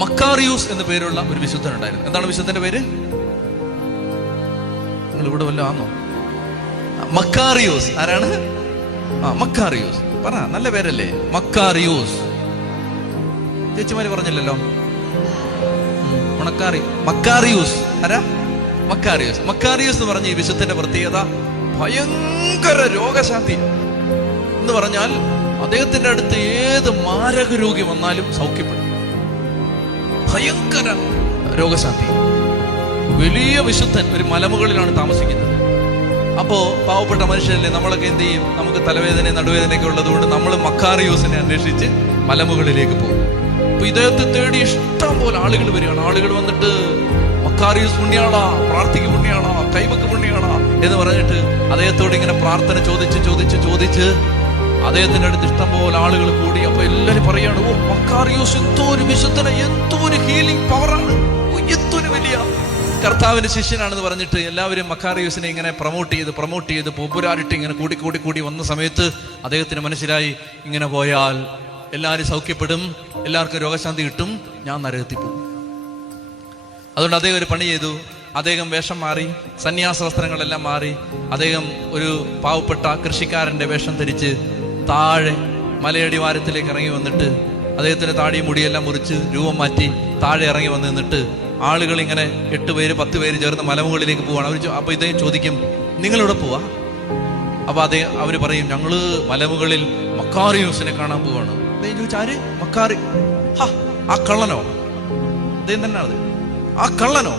മക്കാറിയൂസ് എന്ന പേരുള്ള ഒരു വിശുദ്ധൻ ഉണ്ടായിരുന്നു. എന്താണ് വിശുദ്ധന്റെ പേര്? നിങ്ങൾ ഇവിടെ വല്ല ആണോ? മക്കാറിയൂസ്. ആരാണ്? മക്കാറിയൂസ്. പറ, നല്ല പേരല്ലേ മക്കാറിയൂസ്. ചേച്ചിമാര് പറഞ്ഞില്ലല്ലോ. മക്കാറിയൂസ്. ആരാ? മക്കാറിയൂസ്. മക്കാറിയൂസ് എന്ന് പറഞ്ഞ ഈ വിശുദ്ധന്റെ പ്രത്യേകത ഭയങ്കര രോഗശാന്തി എന്ന് പറഞ്ഞാൽ അദ്ദേഹത്തിന്റെ അടുത്ത് ഏത് മാരക രോഗി വന്നാലും സൗഖ്യപ്പെടും. ഭയങ്കര രോഗശാന്തി. വലിയ വിശുദ്ധൻ. ഒരു മലമുകളിലാണ് താമസിക്കുന്നത്. അപ്പോ പാവപ്പെട്ട മനുഷ്യരല്ലേ, നമ്മളൊക്കെ എന്ത് ചെയ്യും? നമുക്ക് തലവേദന നടുവേദനയൊക്കെ ഉള്ളത് കൊണ്ട് നമ്മൾ മക്കാറിയൂസിനെ അന്വേഷിച്ച് മലമുകളിലേക്ക് പോകും. അപ്പൊ ഇദ്ദേഹത്തെ തേടി ഇഷ്ടം പോലെ ആളുകൾ വരികയാണ്. ആളുകൾ വന്നിട്ട് മക്കാറിയൂസ് പുണ്യാളാ, പ്രാർത്ഥിക്ക് പുണ്യാളാ, കൈവക്ക് പുണ്യാളാ എന്ന് പറഞ്ഞിട്ട് അദ്ദേഹത്തോട് ഇങ്ങനെ പ്രാർത്ഥന ചോദിച്ച് അദ്ദേഹത്തിന്റെ അടുത്ത് ഇഷ്ടം പോലെ ആളുകൾ കൂടി. അപ്പൊ എല്ലാരും പറയാണ്, ഓ മക്കാറിയൂസ് എന്തോ ഒരു വിശുദ്ധന, എന്തോ ഒരു ഹീലിംഗ് പവറാണ്, എത്തൊരു വലിയ കർത്താവിന്റെ ശിഷ്യനാണെന്ന് പറഞ്ഞിട്ട് എല്ലാവരും മക്കാറിയൂസിനെ ഇങ്ങനെ പ്രൊമോട്ട് ചെയ്ത് പോപ്പുലാരിറ്റി ഇങ്ങനെ കൂടി വന്ന സമയത്ത് അദ്ദേഹത്തിന് മനസ്സിലായി, ഇങ്ങനെ പോയാൽ എല്ലാവരും സൗഖ്യപ്പെടും, എല്ലാവർക്കും രോഗശാന്തി കിട്ടും, ഞാൻ നരകത്തിൽ പോകും. അതുകൊണ്ട് അദ്ദേഹം ഒരു പണി ചെയ്തു. അദ്ദേഹം വേഷം മാറി, സന്യാസ വസ്ത്രങ്ങളെല്ലാം മാറി, അദ്ദേഹം ഒരു പാവപ്പെട്ട കൃഷിക്കാരന്റെ വേഷം ധരിച്ച് താഴെ മലയടിവാരത്തിലേക്ക് ഇറങ്ങി വന്നിട്ട് അദ്ദേഹത്തിന്റെ താടിയും മുടിയെല്ലാം മുറിച്ച് രൂപം മാറ്റി താഴെ ഇറങ്ങി വന്ന് നിന്നിട്ട് ആളുകൾ ഇങ്ങനെ 8 പേര് 10 പേര് ചേർന്ന് മലമുകളിലേക്ക് പോവാണ്. അപ്പൊ ഇദ്ദേഹം ചോദിക്കും, നിങ്ങളിവിടെ പോവാ? അപ്പൊ അവര് പറയും, ഞങ്ങള് മലമുകളിൽ മക്കാറിയൂസിനെ കാണാൻ പോവാണ്. അദ്ദേഹം ചോദിച്ചു, ആര്? മക്കാറി? ആ കള്ളനോ? അദ്ദേഹം തന്നെ അത്, ആ കള്ളനോ?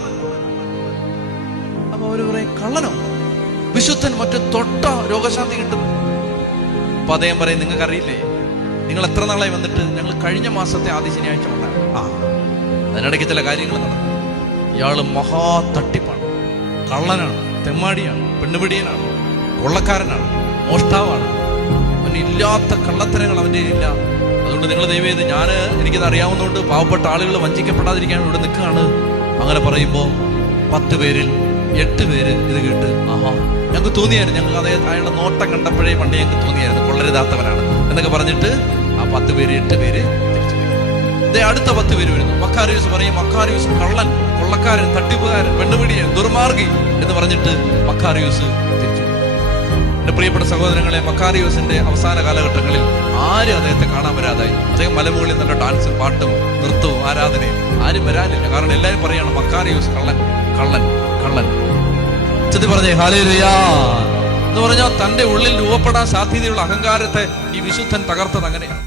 അപ്പൊ അവര് പറയും, കള്ളനോ? വിശുദ്ധൻ മറ്റേ തൊട്ട രോഗശാന്തി കിട്ടും. അപ്പൊ അദ്ദേഹം പറയും, നിങ്ങൾക്ക് അറിയില്ലേ, നിങ്ങൾ എത്ര നാളായി വന്നിട്ട്? ഞങ്ങൾ കഴിഞ്ഞ മാസത്തെ ആദ്യ ശനിയാഴ്ച വന്നാണ്. അതിനിടയ്ക്ക് ചില കാര്യങ്ങൾ നടന്നു. ഇയാള് മഹാ തട്ടിപ്പാണ്, കള്ളനാണ്, തെമ്മാടിയാണ്, പെണ്ണുപിടിയനാണ്, കൊള്ളക്കാരനാണ്, മോഷ്ടാവാണ്. അവനില്ലാത്ത കള്ളത്തരങ്ങൾ അവൻ്റെ ഇല്ല. അതുകൊണ്ട് നിങ്ങൾ ദയവ് ചെയ്ത്, എനിക്കത് അറിയാവുന്നതുകൊണ്ട് പാവപ്പെട്ട ആളുകൾ വഞ്ചിക്കപ്പെടാതിരിക്കാൻ ഇവിടെ നിൽക്കുകയാണ്. അങ്ങനെ പറയുമ്പോൾ 10 പേരിൽ 8 പേര് ഇത് കേട്ട്, ഞങ്ങൾക്ക് തോന്നിയായിരുന്നു, ഞങ്ങൾക്ക് അയാളുടെ നോട്ടം കണ്ടപ്പോഴേ പണ്ടേ ഞങ്ങൾക്ക് തോന്നിയായിരുന്നു കൊള്ളരുതാത്തവനാണ് എന്നൊക്കെ പറഞ്ഞിട്ട് ആ 10 പേര് 8 പേര് തിരിച്ചു പോയി. അടുത്ത 10 പേര് വരുന്നു. മക്കാറിയൂസ് പറയും, മക്കാറിയൂസ് കള്ളൻ, കൊള്ളക്കാരൻ, തട്ടിപ്പുകാരൻ, പെണ്ണുപിടിയൻ, ദുർമാർഗി എന്ന് പറഞ്ഞിട്ട് മക്കാറിയൂസ് തിരിച്ചു. എന്റെ പ്രിയപ്പെട്ട സഹോദരങ്ങളെ, മക്കാറിയൂസിന്റെ അവസാന കാലഘട്ടങ്ങളിൽ ആരും അദ്ദേഹത്തെ കാണാൻ വരാതായി. അദ്ദേഹം മലമുകളിൽ നല്ല ഡാൻസും പാട്ടും നൃത്തവും ആരാധനയും ആരും വരാനില്ല. കാരണം എല്ലാവരും പറയാണ്, മക്കാറിയൂസ് കള്ളൻ, കള്ളൻ, കള്ളൻ. ചെത്തി പറഞ്ഞേ ഹല്ലേലൂയാ എന്ന് പറഞ്ഞാൽ തന്റെ ഉള്ളിൽ രൂപപ്പെടാൻ സാധ്യതയുള്ള അഹങ്കാരത്തെ ഈ വിശുദ്ധൻ തകർത്തത് അങ്ങനെയാണ്.